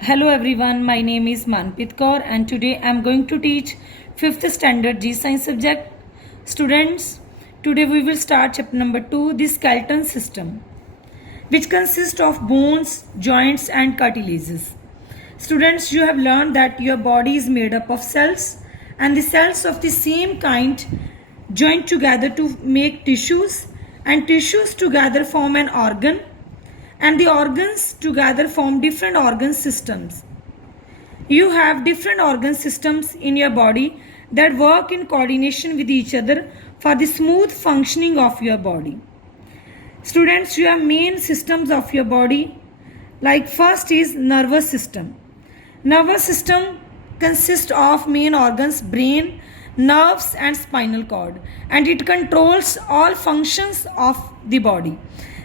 Hello everyone, my name is Manpit Kaur and today I am going to teach 5th standard G Science subject. Students, today we will start chapter number 2, the skeleton system, which consists of bones, joints and cartilages. Students, you have learned that your body is made up of cells and the cells of the same kind join together to make tissues and tissues together form an organ and the organs together form different organ systems. You have different organ systems in your body that work in coordination with each other for the smooth functioning of your body. Students, you have main systems of your body. Like first is nervous system. Nervous system consists of main organs brain, nerves and spinal cord, and it controls all functions of the body.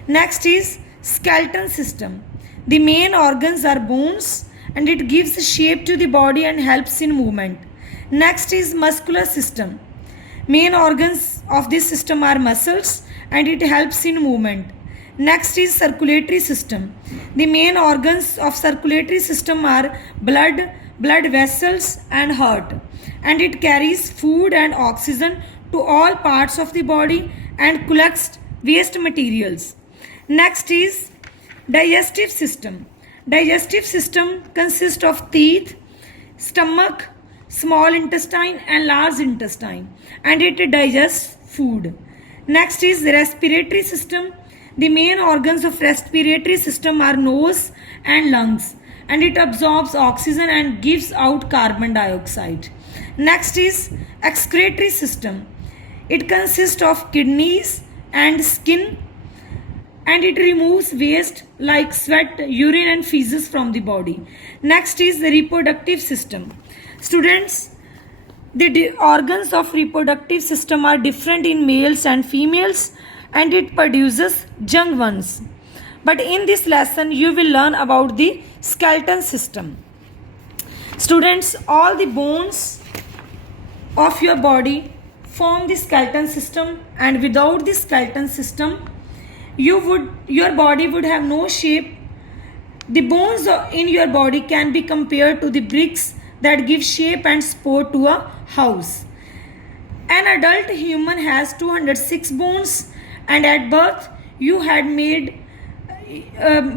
Next is skeleton system. The main organs are bones and it gives shape to the body and helps in movement. Next is muscular system. Main organs of this system are muscles and it helps in movement. Next is circulatory system. The main organs of circulatory system are blood vessels and heart, and it carries food and oxygen to all parts of the body and collects waste materials. Next is digestive system. Digestive system consists of teeth, stomach, small intestine and large intestine, and it digests food. Next is respiratory system. The main organs of respiratory system are nose and lungs, and it absorbs oxygen and gives out carbon dioxide. Next is excretory system. It consists of kidneys and skin, and it removes waste like sweat, urine and feces from the body. Next is the reproductive system. Students, the organs of reproductive system are different in males and females and it produces young ones. But in this lesson you will learn about the skeleton system. Students, all the bones of your body form the skeleton system, and without the skeleton system your body would have no shape. The bones in your body can be compared to the bricks that give shape and support to a house. An adult human has 206 bones, and at birth you had made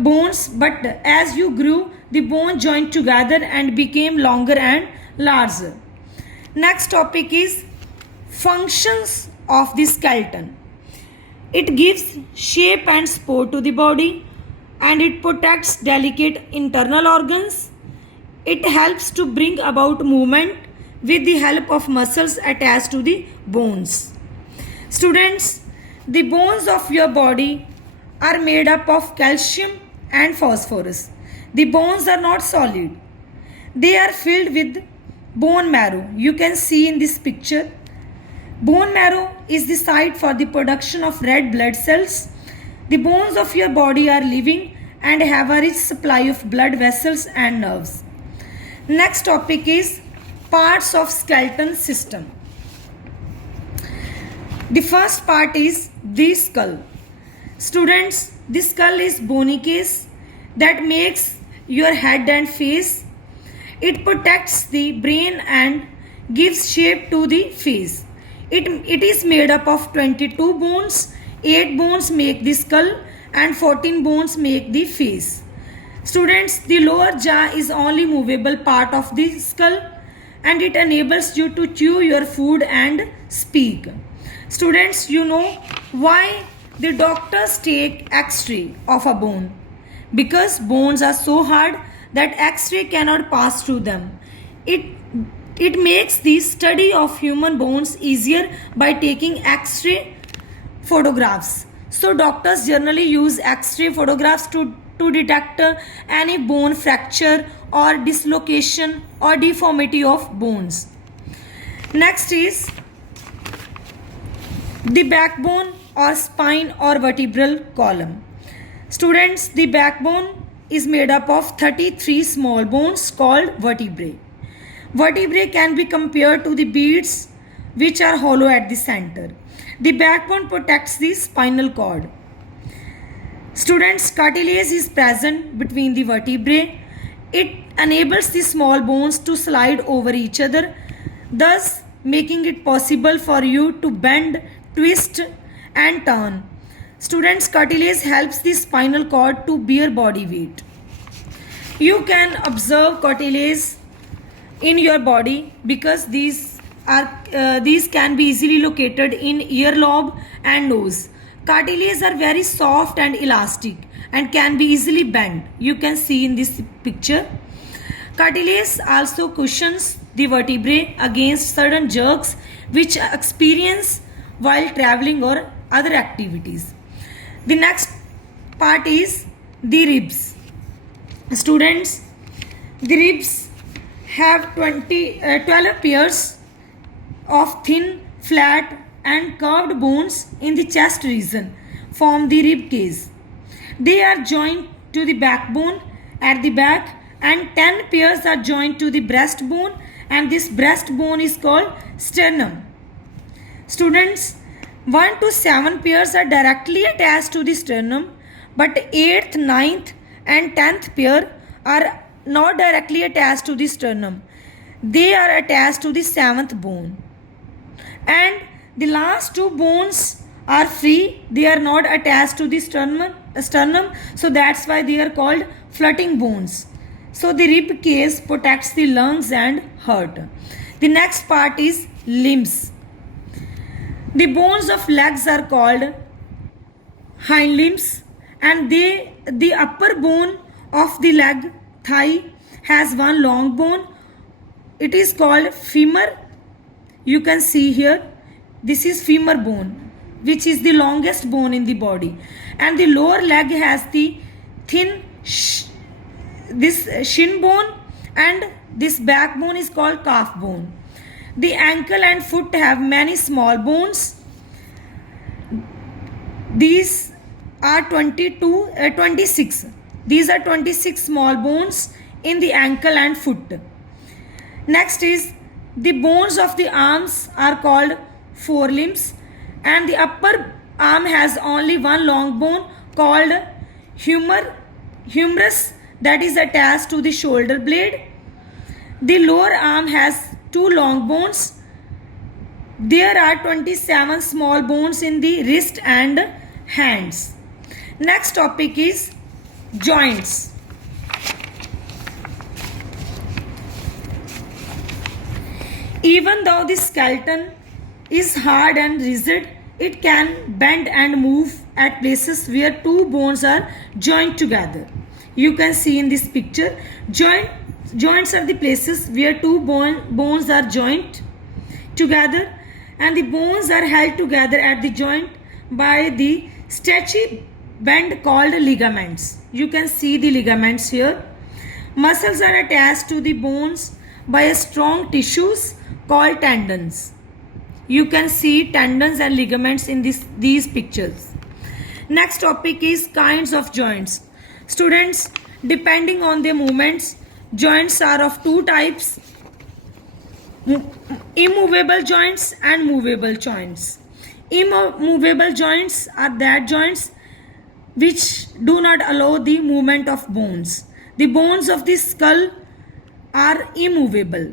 bones, but as you grew the bone joined together and became longer and larger. Next topic is functions of the skeleton. It gives shape and support to the body, and it protects delicate internal organs. It helps to bring about movement with the help of muscles attached to the bones. Students, the bones of your body are made up of calcium and phosphorus. The bones are not solid. They are filled with bone marrow. You can see in this picture. Bone marrow is the site for the production of red blood cells. The bones of your body are living and have a rich supply of blood vessels and nerves. Next topic is parts of skeleton system. The first part is the skull. Students, the skull is bony case that makes your head and face. It protects the brain and gives shape to the face. It is made up of 22 bones. 8 bones make the skull and 14 bones make the face. Students, the lower jaw is only movable part of the skull and it enables you to chew your food and speak. Students, you know why the doctors take X-ray of a bone? Because bones are so hard that X-ray cannot pass through them. It makes the study of human bones easier by taking X-ray photographs. So doctors generally use X-ray photographs to detect any bone fracture or dislocation or deformity of bones. Next is the backbone or spine or vertebral column. Students, the backbone is made up of 33 small bones called vertebrae. Vertebrae can be compared to the beads which are hollow at the center. The backbone protects the spinal cord. Students, cartilage is present between the vertebrae. It enables the small bones to slide over each other, thus making it possible for you to bend, twist and turn. Students, cartilage helps the spinal cord to bear body weight. You can observe cartilage in your body because these can be easily located in earlobe and nose. Cartilages are very soft and elastic and can be easily bent. You can see in this picture. Cartilage also cushions the vertebrae against sudden jerks which experience while traveling or other activities. The next part is the ribs. Students, the ribs have 12 pairs of thin, flat and curved bones in the chest region form the rib cage. They are joined to the backbone at the back, and 10 pairs are joined to the breastbone, and this breastbone is called sternum. Students, 1 to 7 pairs are directly attached to the sternum, but 8th, 9th and 10th pair are not directly attached to the sternum. They are attached to the 7th bone. And the last 2 bones are free. They are not attached to the sternum. So that's why they are called floating bones. So the rib cage protects the lungs and heart. The next part is limbs. The bones of legs are called hind limbs, and the upper bone of the leg, thigh, has one long bone. It is called femur. You can see here, this is femur bone, which is the longest bone in the body, and the lower leg has the thin this shin bone, and this backbone is called calf bone. The ankle and foot have many small bones. These are 26. These are 26 small bones in the ankle and foot. Next is the bones of the arms are called forelimbs, and the upper arm has only one long bone called humerus that is attached to the shoulder blade. The lower arm has 2 long bones. There are 27 small bones in the wrist and hands. Next topic is joints. Even though the skeleton is hard and rigid, it can bend and move at places where 2 bones are joined together. You can see in this picture, joints are the places where 2 bones are joined together, and the bones are held together at the joint by the stretchy band called ligaments. You can see the ligaments here. Muscles are attached to the bones by a strong tissues called tendons. You can see tendons and ligaments in these pictures. Next topic is kinds of joints. Students, depending on their movements, joints are of 2 types: immovable joints and movable joints. Immovable joints are that joints which do not allow the movement of bones. The bones of the skull are immovable.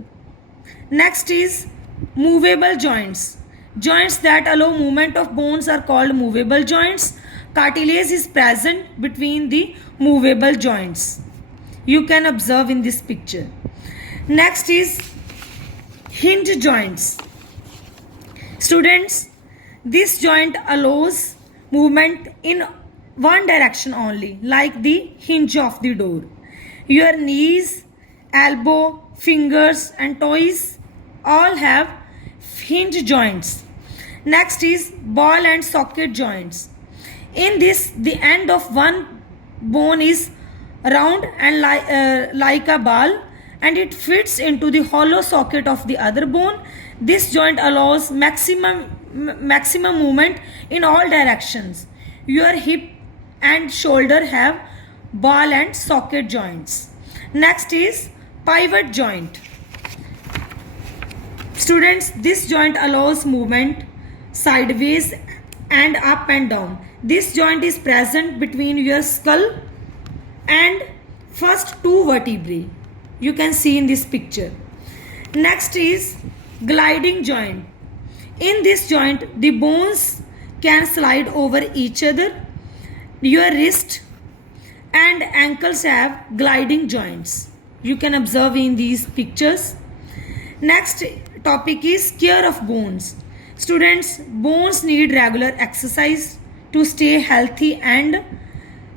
Next is movable joints. Joints that allow movement of bones are called movable joints. Cartilage is present between the movable joints. You can observe in this picture. Next is hinge joints. Students, this joint allows movement in one direction only, like the hinge of the door. Your knees, elbow, fingers and toes all have hinge joints. Next is ball and socket joints. In this, the end of one bone is round and like a ball, and it fits into the hollow socket of the other bone. This joint allows maximum movement in all directions. Your hip and shoulder have ball and socket joints. Next is pivot joint. Students, this joint allows movement sideways and up and down. This joint is present between your skull and first 2 vertebrae. You can see in this picture. Next is gliding joint. In this joint, the bones can slide over each other. Your wrist and ankles have gliding joints. You can observe in these pictures. Next topic is care of bones. Students, bones need regular exercise to stay healthy and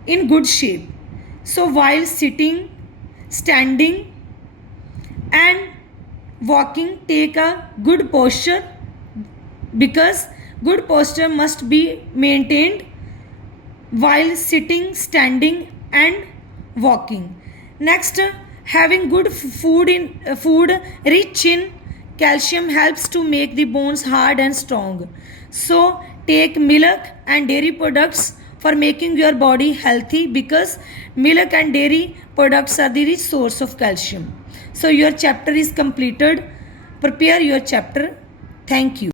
in good shape. So while sitting, standing and walking, take a good posture, because good posture must be maintained while sitting, standing and walking. Next, having good food rich in calcium helps to make the bones hard and strong. So take milk and dairy products for making your body healthy, because milk and dairy products are the rich source of calcium. So your chapter is completed. Prepare your chapter. Thank you.